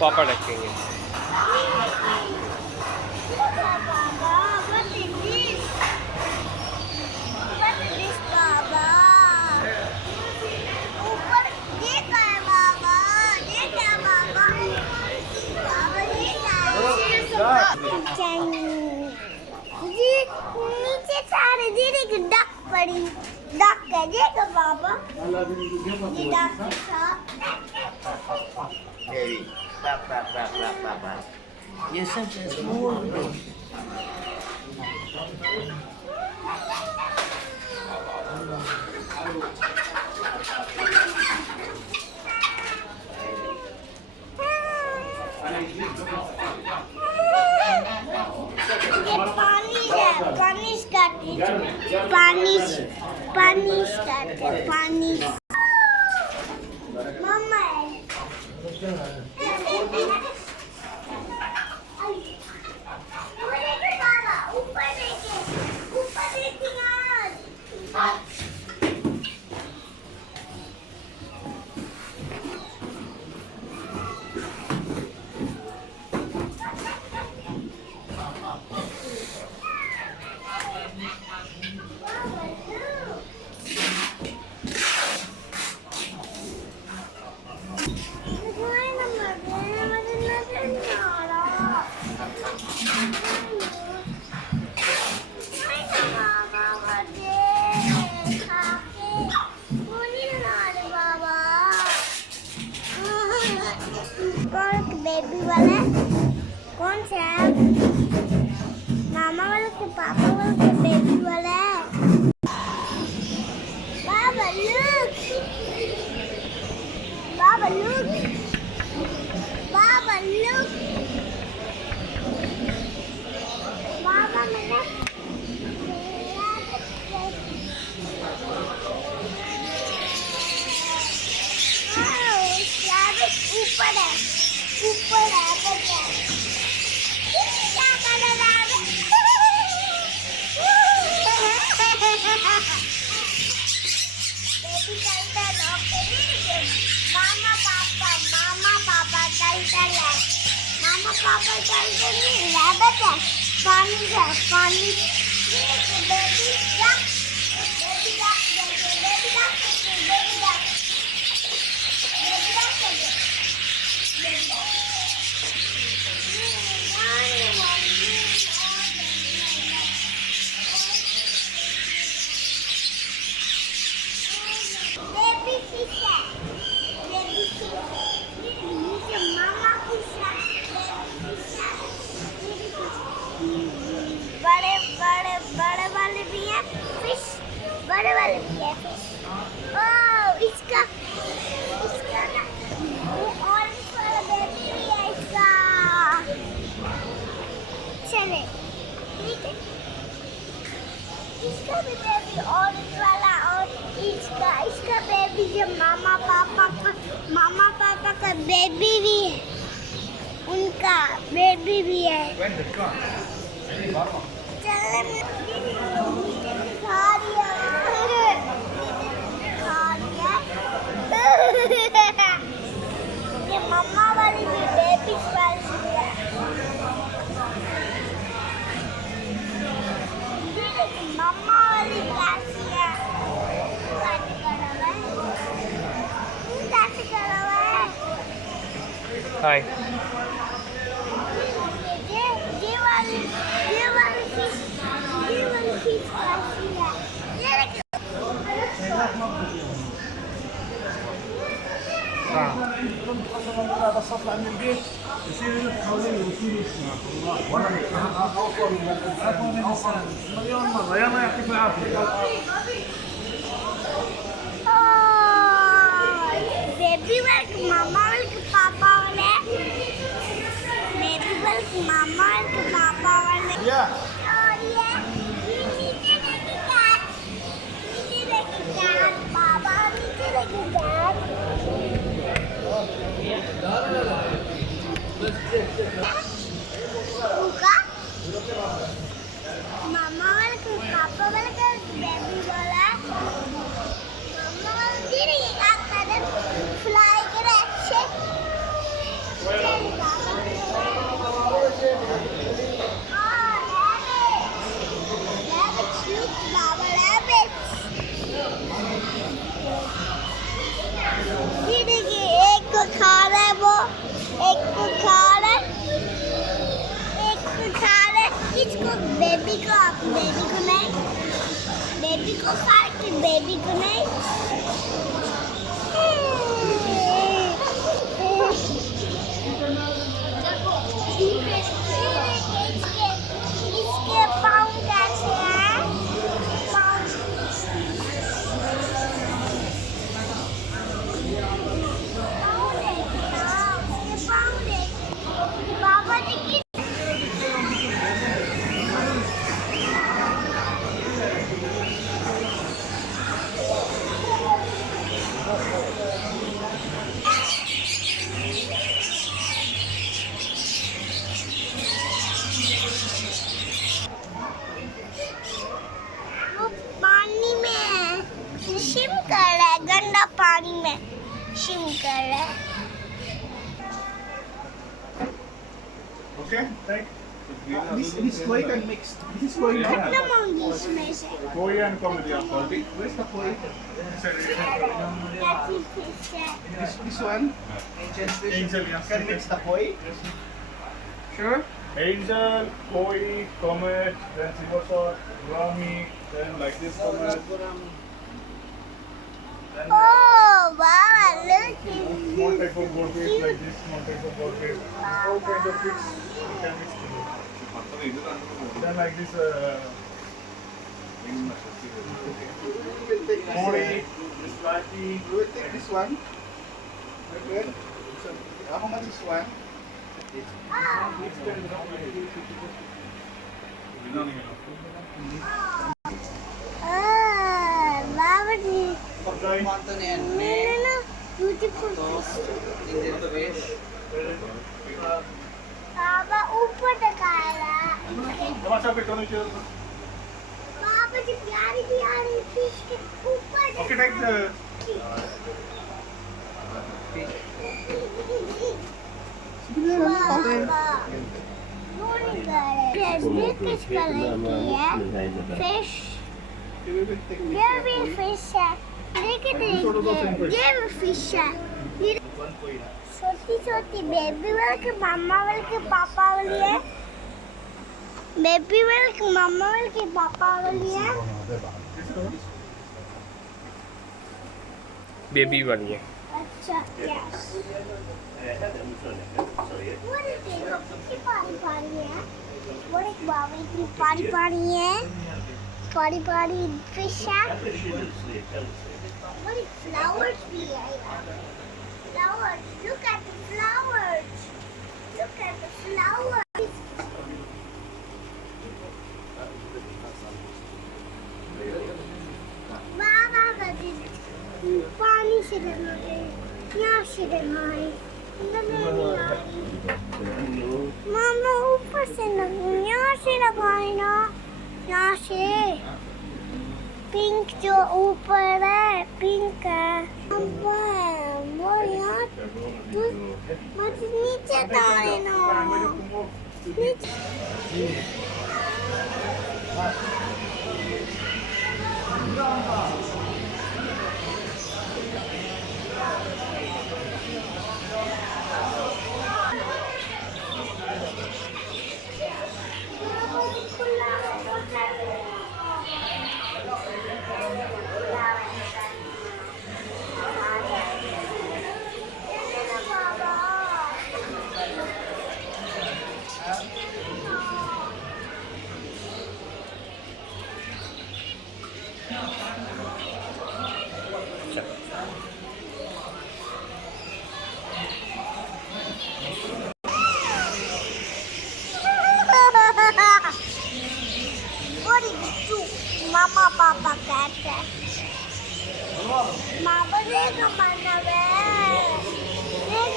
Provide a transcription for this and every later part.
पापा रखेंगे। नीचे सारे धीरे की डक पड़ी डक कह देगा बाबा ये डक के साथ You're such a small thing. पानी मम्मा बेबी वाला कौन सा है? मामा वाला के पापा वाला के बेबी वाला है? बाबा लुक बाबा लुक बाबा लुक बाबा मैंने ऊपर है ऊपर है बच्चा क्या कर रहा है बेबी चलता लोग मामा पापा चलता है मामा पापा चलते नहीं है बच्चा पानी से पानी baby duck baby duck baby duck baby duck बड़े वाले भी है फिश। ओह इसका ना ऑरेंज वाला बेबी भी है इसका। चले ठीक है इसका भी बेबी ऑरेंज वाला और इसका बेबी जो मामा पापा का बेबी भी है उनका बेबी भी है। चले ये मम्मा वाली भी बेबी वाली है। मम्मा वाली कैसी है? कैसे करा हुआ है? हाय ये वाली फिश बेबी वर्क मामा वर्क पापा वाले बेबी वर्क मामा वर्क पापा वाले और ये नीचे देखिए कैट बाबा नीचे देखिए कैट मामा वर्क पापा वर्क बेबी वाला मामा वर्क गिरी फ्लाई करे अच्छे एक को खा रहा है वो एक को खा रहा है एक को खा रहा है किसको बेबी को नहीं बेबी को खा के बेबी को नहीं इसके पाँव कैसे हैं बाबा देखिए पानी में स्विम कर रहा है गंदा पानी में स्विम कर रहा है Okay, right. This koi can mix. This is koi, no? खत्म होंगी इसमें से Koi and comedy are quality. Where's the koi? कैसी फिश है This one? Angel fish. Angel, yes. Can mix the koi? Sure. Angel, koi, comet, then silver shark, gourami, then like this comet. Then oh wow look small type of goldfish like this, small type of goldfish. All kinds of fish you can mix together. Then like this We will take this mori, one. this flatty. We will take this one. Good. So, how much is one? Baba ji Mountain and no beautiful fish Indian fish. Baba ऊपर दिखाएगा What's up, Tony? बाबा जी प्यारी प्यारी fish के ऊपर Okay, take the. किस colour की है fish We will take this ये one. भी फिश है देखिए ये भी फिश है छोटी छोटी बेबी वाले के मामा वाले के पापा वाली है बेबी वाले के मामा वाले के पापा वाली है बेबी वाली है अच्छा यस वो देखिए कितनी पानी पानी है वो एक बाबा की पानी पानी है पानी पानी फिश है what is flowers भी है flowers look at the flowers look at the flowers बाबा पानी से लगाए यहाँ से लगाए मामा ऊपर से लगाए यहाँ से लगाए ना यहाँ से पिंक जो ऊपर है पिंक है वो यहाँ मुझे नीचे डाले ना नीचे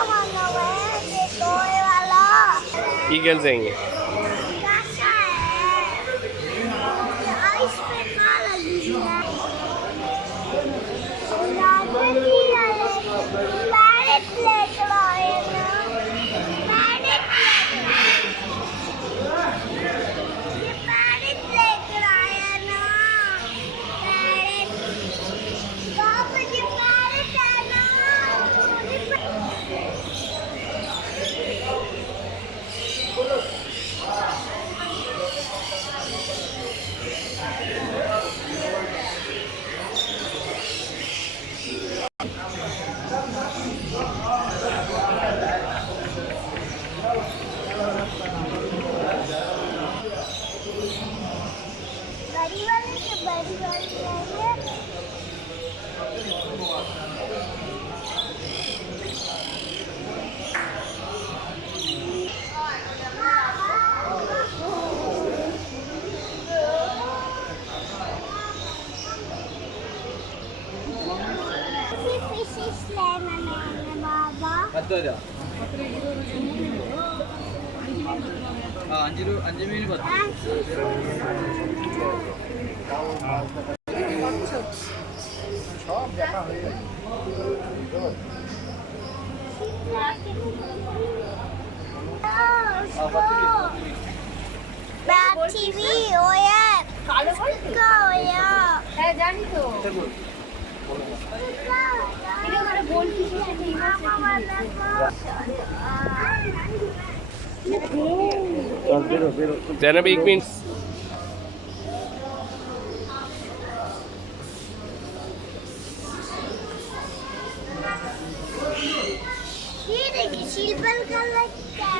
का मांगा हुआ है ये टॉय वाला ईगल जाएंगे कैसा है आइस पे कहाँ लगी है पैरेट लेकर आए ना पैरेट ये पैरेट लेकर आया ना पैरेट बाप ये पैरेट है ना बड़ी वाली से बड़ी वाली लाइए फिशेस लेना है बाबा പത്തോ ആ 5 മീൻ 10 সব দেখা হয়ে গেছে Good. টিভি ওয়া কালো ওয়া হ্যাঁ জানি তো এটা মানে বলছি Zainab, 1 minute. ये देखिए सिल्वर कलर का